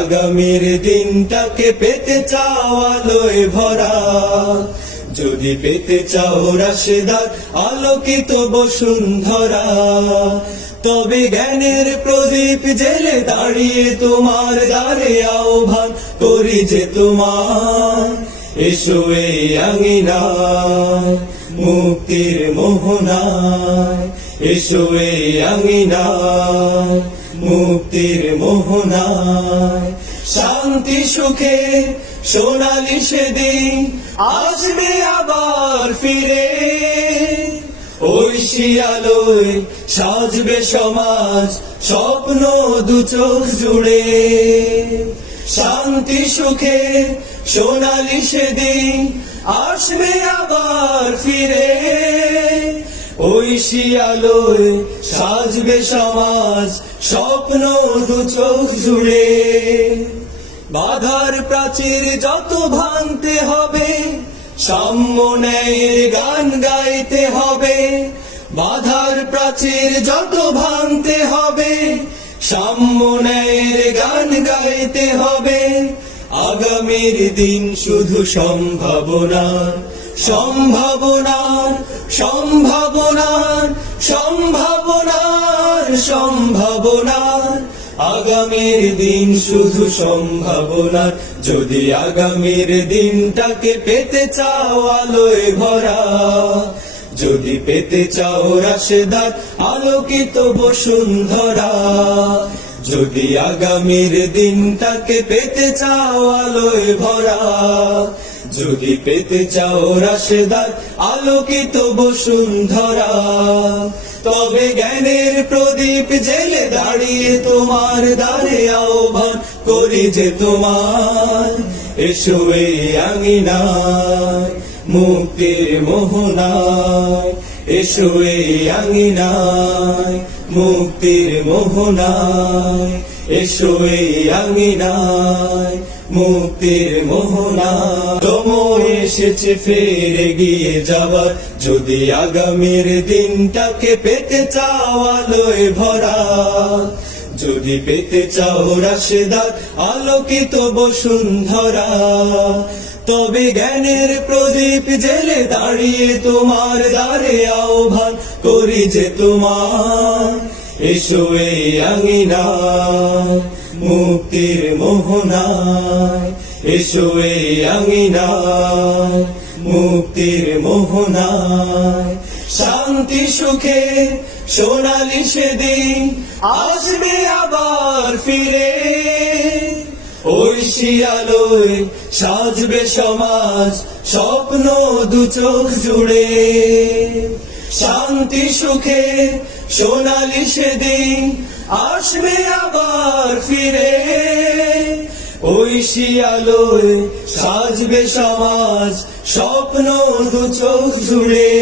আগামীর দিনটাকে পেতে চাও আলোয় ভরা, যদি পেতে চাও রাশেদার আলোকিত বসুন্ধরা, তবে জ্ঞানের প্রদীপ জেলে দাঁড়িয়ে তোমার দ্বারে আহ্বান করি যে তোমার, এসো এই আঙিনায় মুক্তির মোহনায়, এসো এই আঙিনায় মুক্তির মোহনায়। শান্তি সুখে সোনালি সেদিন আসবে আবার ফিরে, ঐশী আলোয় সাজবে সমাজ স্বপ্ন দু চোখ জুড়ে। শান্তি সুখে সোনালি সেদিন আসবে আবার ফিরে, ঐশী আলোয় সাজবে সমাজ স্বপ্ন দু চোখ জুড়ে। বাধার প্রাচীর যত ভাঙতে হবে, সাম্য ন্যায়ের গান গাইতে হবে। বাধার প্রাচীর যত ভাঙতে হবে, সাম্য ন্যায়ের গান গাইতে হবে। আগামীর দিন শুধু সম্ভাবনার, সম্ভাবনার, সম্ভাবনার, সম্ভাবনার, সম্ভাবনার। আগামীর দিন শুধু সম্ভাবনার, যদি আগামীর দিনটাকে পেতে চাও আলোয় ভরা, যদি পেতে চাও রাশেদার আলোকিত বসুন্ধরা, যদি আগামীর দিনটাকে পেতে চাও আলোয় ভরা, যদি পেতে চাও রাশেদার আলোকিত বসুন্ধরা, তবে জ্ঞানের প্রদীপ জেলে দাঁড়িয়ে তোমার দ্বারে আহ্বান করি যে তোমার, এসো এই আঙিনায় মুক্তির মোহনায়, এসো এই আঙিনায় মুক্তির মোহনায়, এসো এই আঙিনায় মুক্তির মোহনায়। সময় এসেছে ফের এগিয়ে যাবার, যদি আগামীর দিনটাকে পেতে চাও আলোয় ভরা, যদি পেতে চাও রাশেদার আলোকিত বসুন্ধরা, তবে জ্ঞানের প্রদীপ জেলে দাঁড়িয়ে তোমার দ্বারে আহ্বান করি যে তোমার, এসো এই আঙিনায় মুক্তির মোহনায়, এসো এই আঙিনায় মুক্তির মোহনায়। শান্তি সুখে সোনালি সেদিন আসবে আবার ফিরে, ঐশী আলোয় সাজবে সমাজ স্বপ্ন দু চোখ জুড়ে। শান্তি সুখে সোনালি সেদিন আসবে আবার ফিরে, ঐশী আলোয় সাজবে সমাজ স্বপ্ন দু চোখ জুড়ে।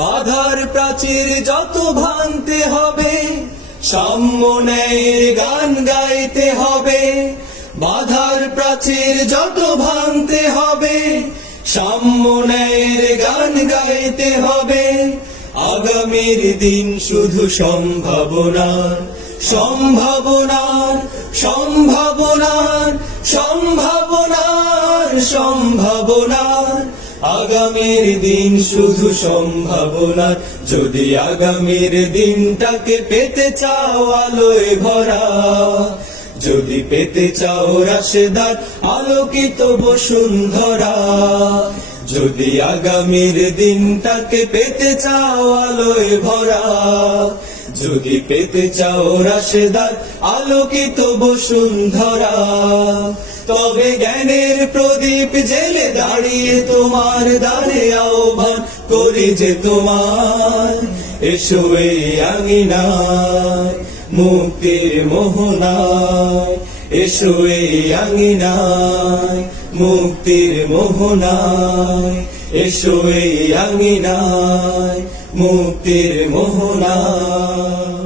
বাধার প্রাচীর যত ভাঙতে হবে, সাম্য ন্যায়ের গান গাইতে হবে। বাধার প্রাচীর যত ভাঙতে হবে, সাম্য ন্যায়ের গান গাইতে হবে। আগামীর দিন শুধু সম্ভাবনার, সম্ভাবনার, সম্ভাবনার, সম্ভাবনার, সম্ভাবনার। আগামীর দিন শুধু সম্ভাবনার, যদি আগামীর দিনটাকে পেতে চাও আলোয় ভরা, যদি পেতে চাও রাশেদার আলোকিত বসুন্ধরা, যদি আগামীর দিনটাকে পেতে চাও আলোয় ভরা, যদি পেতে চাও রাশেদার আলোকিত বসুন্ধরা, তবে জ্ঞানের প্রদীপ জেলে দাঁড়িয়ে তোমার দ্বারে আহ্বান করি যে তোমার, এসো এই আঙিনায় মুক্তির মোহনায়, এসো এই আঙিনায় মুক্তির মোহনায়, এসো এই আঙিনায় মুক্তির মোহনায়।